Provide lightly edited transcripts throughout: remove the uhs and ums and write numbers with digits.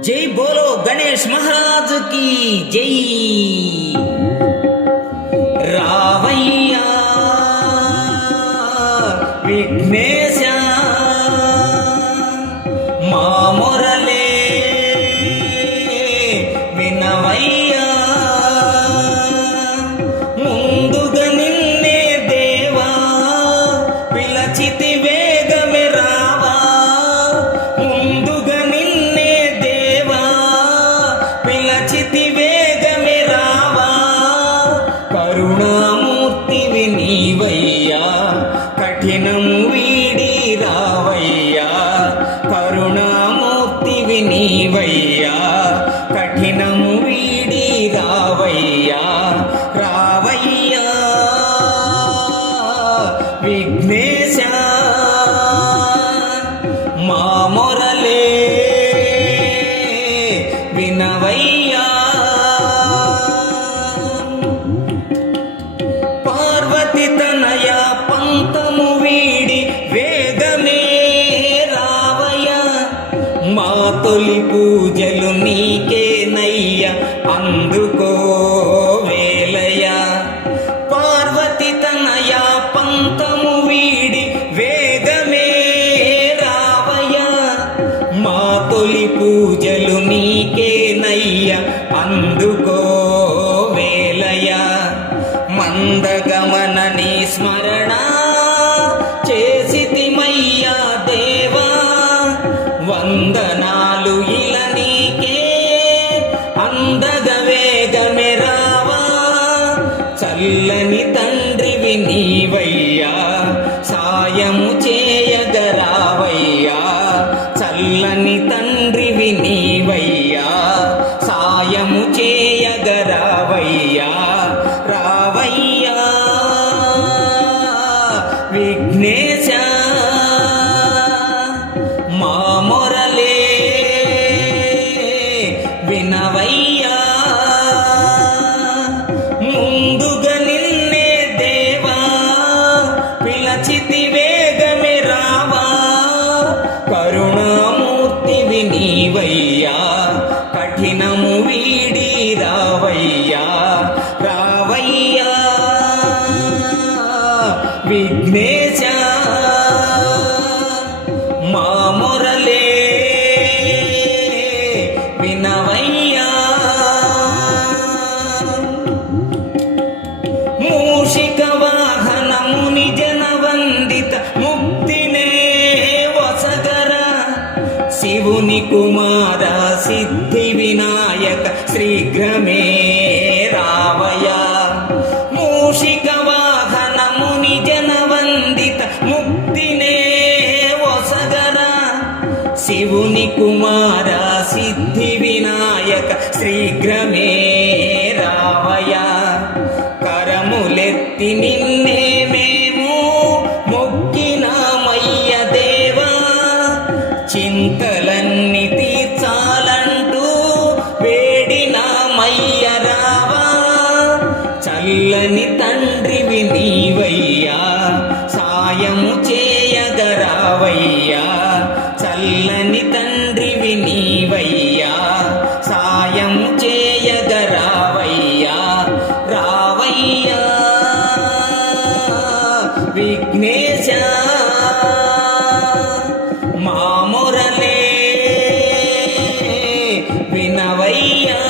जय बोलो गणेश महाराज की जय। रावैया विघ्नेश मा मोरले विनवैया ముందుగా నిన్నే దేవా పిలచితి వేగమే రావా ముందుగా నిన్నే దేవా పిలచితి వేగమే రావా కరుణామూర్తివి నీవయ్యా కఠినము వీడి రావయ్యా కరుణామూర్తివి నీవయ్యా కఠినము వీడి రావయ్యా రావయ్యా విఘ్నేశ మా మొరలే వినవయ్యా పార్వతి తనయ పంతము వీడి వేగమే రావయ్యా మా తొలి పూజలు నీకేనయ్య అందుకో వేలయ్యా పార్వతి తనయ పంతము వీడి వేగమే రావయ్యా మా తొలి పూజలు నీకేనయ్య అందుకో వేలయ్యా మందగమన నీ స్మరణ చేసితిమయ్యా దేవా వందనాలు ఇల నీకే అందగ వేగమే రావా చల్లని తండ్రివి నీవయ్యా సాయము చేయగరావయ్యా చల్లని తండ్రివి నీవయ్యా సాయము చేయగరావయ్యా రావయ్యా విఘ్నేశ మా మొరలే వినవయ్యా ముందుగా నిన్నే దేవా పిలచితి వేగమే రావా కరుణామూర్తివి నీవయ్యా కఠినము వీడి రావయ్యా రావయ్యా విఘ్నేశ మా మొరలే వినవయ్యా మూషిక వాహనము నిజన వందిత ముక్తినే వసగర శివుని కుమార సిద్ధి వినాయక శీఘ్రమే రావయ్యా మూషిక వాహనము నిజన వందిత ముక్తినే వసగర శివుని కుమార సిద్ధి వినాయక శీఘ్రమే రావయ్యా కరములెత్తి నిన్నే మేము మొక్కినామయ్య దేవా చింతలన్నీ తీర్చాలంటూ వేడినామయ్య రావా చల్లని తండ్రివి నీవయ్యా సాయము చేయగరావయ్యా చల్లని తండ్రివి నీవయ్యా సాయము చేయగరావయ్యా రావయ్యా విఘ్నేశ మా మొరలే వినవయ్యా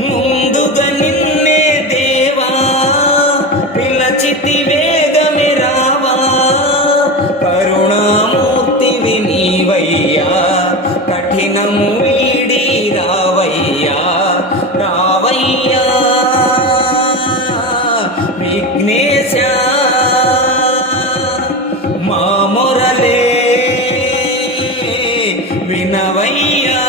ముందుగా నిన్నే దేవా పిలచితి వేగమే రావా కరుణామూర్తివి నీవయ్యా కఠినము వీడి రావయ్యా రావయ్యా విఘ్నేశ మా మొరలే వినవయ్యా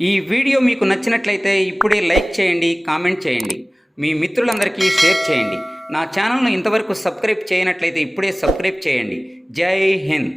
ఈ వీడియో మీకు నచ్చినట్లయితే ఇప్పుడే లైక్ చేయండి, కామెంట్ చేయండి, మీ మిత్రులందరికీ షేర్ చేయండి. నా ఛానల్ను ఇంతవరకు సబ్స్క్రైబ్ చేయనట్లయితే ఇప్పుడే సబ్స్క్రైబ్ చేయండి. జై హింద్.